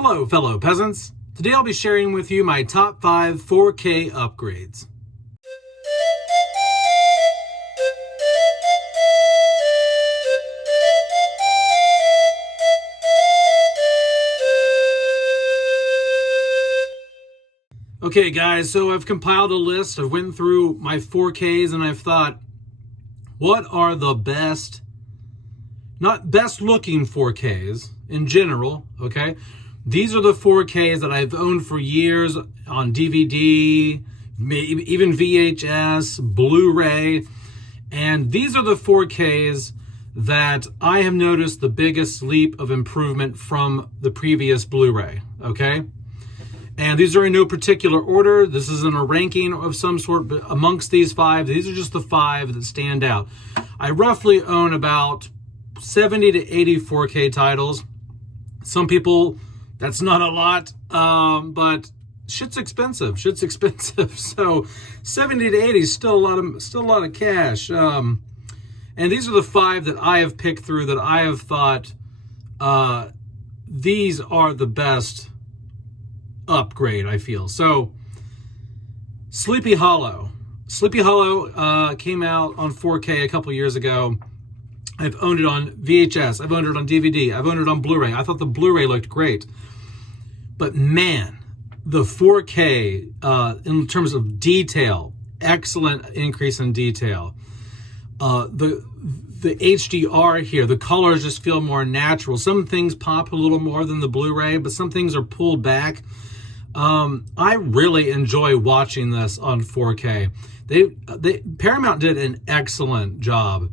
Hello, fellow peasants. Today I'll be sharing with you my top 5 4K upgrades. Okay guys, so I've compiled a list. I went through my 4Ks and I've thought, what are the best, not best looking 4Ks in general, okay? These are the 4Ks that I've owned for years on DVD, even VHS, Blu-ray, and these are the 4Ks that I have noticed the biggest leap of improvement from the previous Blu-ray, okay? And these are in no particular order. This isn't a ranking of some sort, but amongst these 5, these are just the 5 that stand out. I roughly own about 70 to 80 4K titles. Some people, that's not a lot, but shit's expensive. So 70 to 80 is still a lot of cash. And these are the 5 that I have picked through that I have thought these are the best upgrade, I feel. So Sleepy Hollow. Sleepy Hollow came out on 4K a couple years ago. I've owned it on VHS. I've owned it on DVD. I've owned it on Blu-ray. I thought the Blu-ray looked great. But man, the 4K, in terms of detail, excellent increase in detail. The HDR here, the colors just feel more natural. Some things pop a little more than the Blu-ray, but some things are pulled back. I really enjoy watching this on 4K. Paramount did an excellent job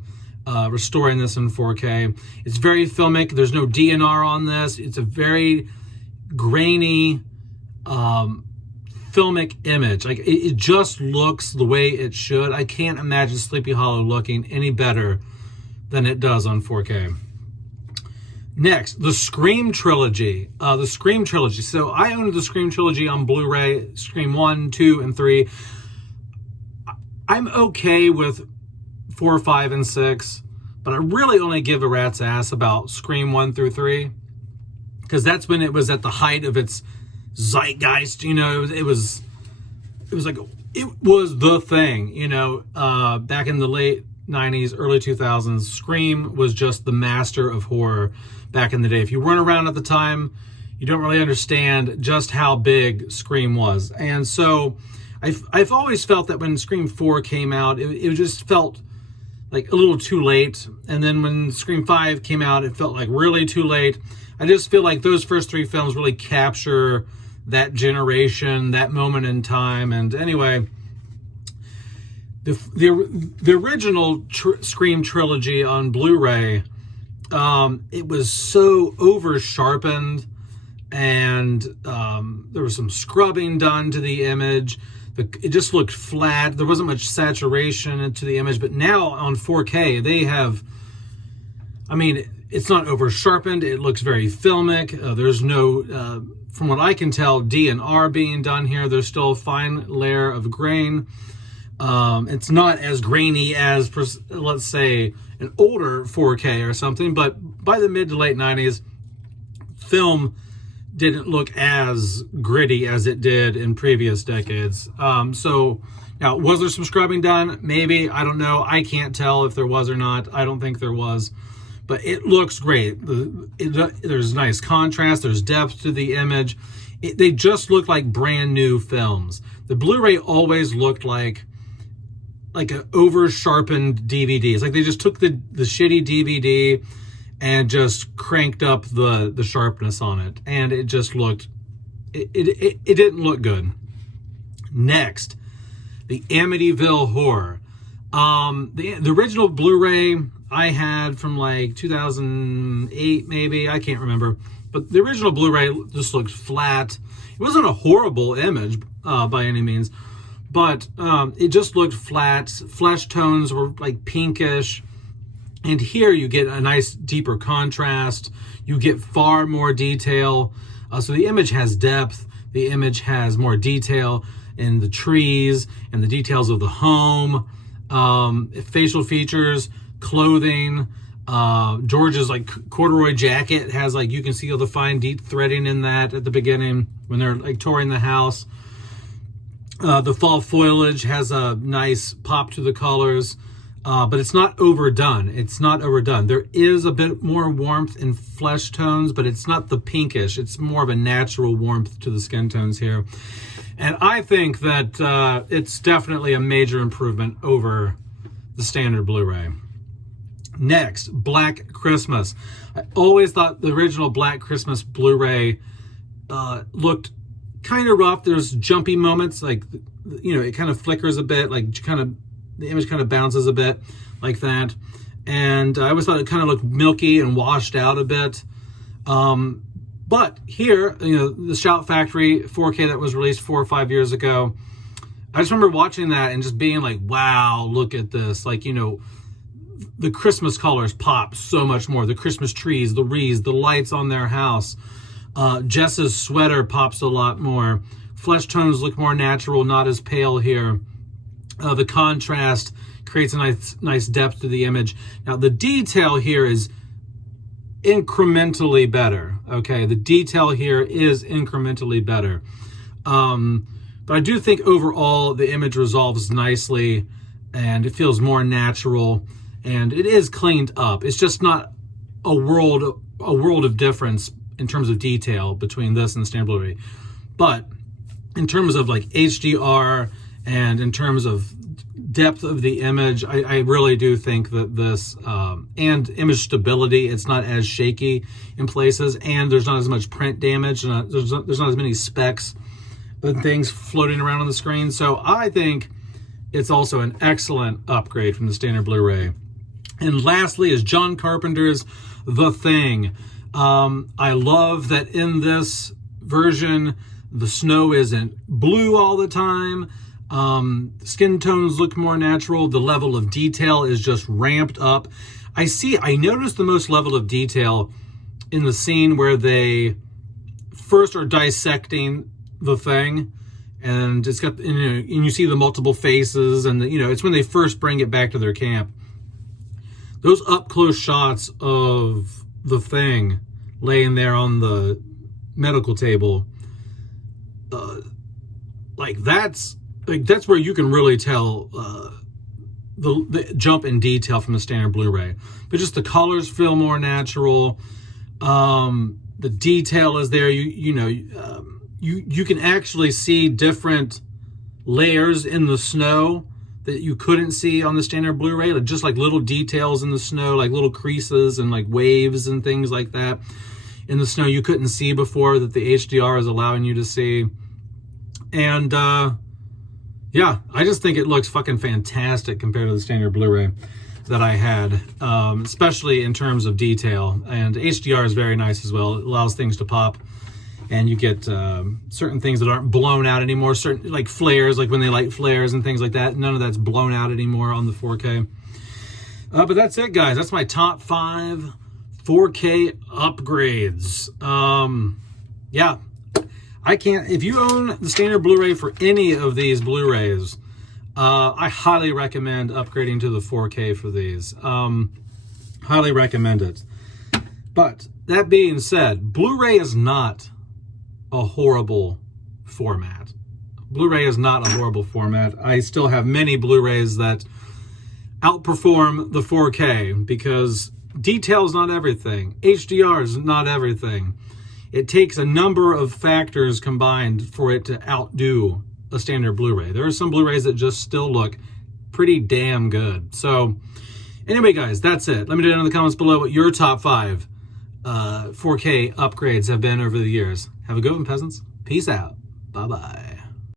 restoring this in 4K. It's very filmic. There's no DNR on this. It's a very grainy filmic image. Like it just looks the way it should. I can't imagine Sleepy Hollow looking any better than it does on 4K. Next, the Scream trilogy. So I owned the Scream trilogy on Blu-ray, Scream 1, 2, and 3. I'm okay with 4, 5, and 6, but I really only give a rat's ass about Scream 1 through 3, because that's when it was at the height of its zeitgeist. You know, it was the thing. You know, back in the late 90s, early 2000s, Scream was just the master of horror back in the day. If you weren't around at the time, you don't really understand just how big Scream was. And so I've always felt that when Scream 4 came out, it just felt like a little too late. And then when Scream 5 came out, it felt like really too late. I just feel like those first 3 films really capture that generation, that moment in time. And anyway, the original Scream trilogy on Blu-ray, it was so over-sharpened, and there was some scrubbing done to the image. It just looked flat. There wasn't much saturation into the image. But now on 4K, they have, I mean, it's not over-sharpened. It looks very filmic. There's no, from what I can tell, DNR being done here. There's still a fine layer of grain. It's not as grainy as, let's say, an older 4K or something, but by the mid to late 90s, film didn't look as gritty as it did in previous decades. So now, was there some scrubbing done? Maybe, I don't know. I can't tell if there was or not. I don't think there was, but it looks great. There's nice contrast. There's depth to the image. They just look like brand new films. The Blu-ray always looked like an over-sharpened DVD. It's like they just took the shitty DVD and just cranked up the sharpness on it. And it just looked, it didn't look good. Next, the Amityville Horror. The original Blu-ray I had from like 2008 maybe, I can't remember. But the original Blu-ray just looked flat. It wasn't a horrible image by any means, but it just looked flat. Flesh tones were like pinkish. And here you get a nice deeper contrast. You get far more detail. So the image has depth. The image has more detail in the trees and the details of the home, facial features, clothing, George's like corduroy jacket has like, you can see all the fine deep threading in that at the beginning when they're like touring the house. The fall foliage has a nice pop to the colors, but it's not overdone. It's not overdone. There is a bit more warmth in flesh tones, but it's not the pinkish. It's more of a natural warmth to the skin tones here. And I think that it's definitely a major improvement over the standard Blu-ray. Next, Black Christmas. I always thought the original Black Christmas Blu-ray looked kind of rough. There's jumpy moments, like, you know, it kind of flickers a bit, like kind of the image kind of bounces a bit like that. And I always thought it kind of looked milky and washed out a bit. But here, you know, the Shout Factory 4K that was released 4 or 5 years ago, I just remember watching that and just being like, wow, look at this. Like, you know, the Christmas colors pop so much more. The Christmas trees, the wreaths, the lights on their house. Jess's sweater pops a lot more. Flesh tones look more natural, not as pale here. The contrast creates a nice depth to the image. Now, the detail here is incrementally better. Okay, the detail here is incrementally better. But I do think overall the image resolves nicely and it feels more natural and it is cleaned up. It's just not a world of difference in terms of detail between this and standard Blu-ray. But in terms of like HDR and in terms of depth of the image, I really do think that this, and image stability, it's not as shaky in places, and there's not as much print damage, and there's not as many specks and things floating around on the screen. So I think it's also an excellent upgrade from the standard Blu-ray. And lastly is John Carpenter's The Thing. I love that in this version, the snow isn't blue all the time. Skin tones look more natural. The level of detail is just ramped up. I noticed the most level of detail in the scene where they first are dissecting the thing, and it's got, you know, and you see the multiple faces, and you know, it's when they first bring it back to their camp. Those up close shots of the thing laying there on the medical table, that's where you can really tell the jump in detail from the standard Blu-ray. But just the colors feel more natural. The detail is there. You can actually see different layers in the snow that you couldn't see on the standard Blu-ray, like just like little details in the snow, like little creases and like waves and things like that in the snow you couldn't see before, that the HDR is allowing you to see. And yeah, I just think it looks fucking fantastic compared to the standard Blu-ray that I had, especially in terms of detail. And HDR is very nice as well. It allows things to pop, and you get certain things that aren't blown out anymore, certain like flares, like when they light flares and things like that. None of that's blown out anymore on the 4K. But that's it, guys. That's my top 5 4K upgrades. Yeah, I can't, if you own the standard Blu-ray for any of these Blu-rays, I highly recommend upgrading to the 4K for these. Highly recommend it. But that being said, Blu-ray is not a horrible format. Blu-ray is not a horrible format. I still have many Blu-rays that outperform the 4K because detail is not everything. HDR is not everything. It takes a number of factors combined for it to outdo a standard Blu-ray. There are some Blu-rays that just still look pretty damn good. So anyway, guys, that's it. Let me know in the comments below what your top 5 4K upgrades have been over the years. Have a good one, peasants. Peace out. Bye-bye.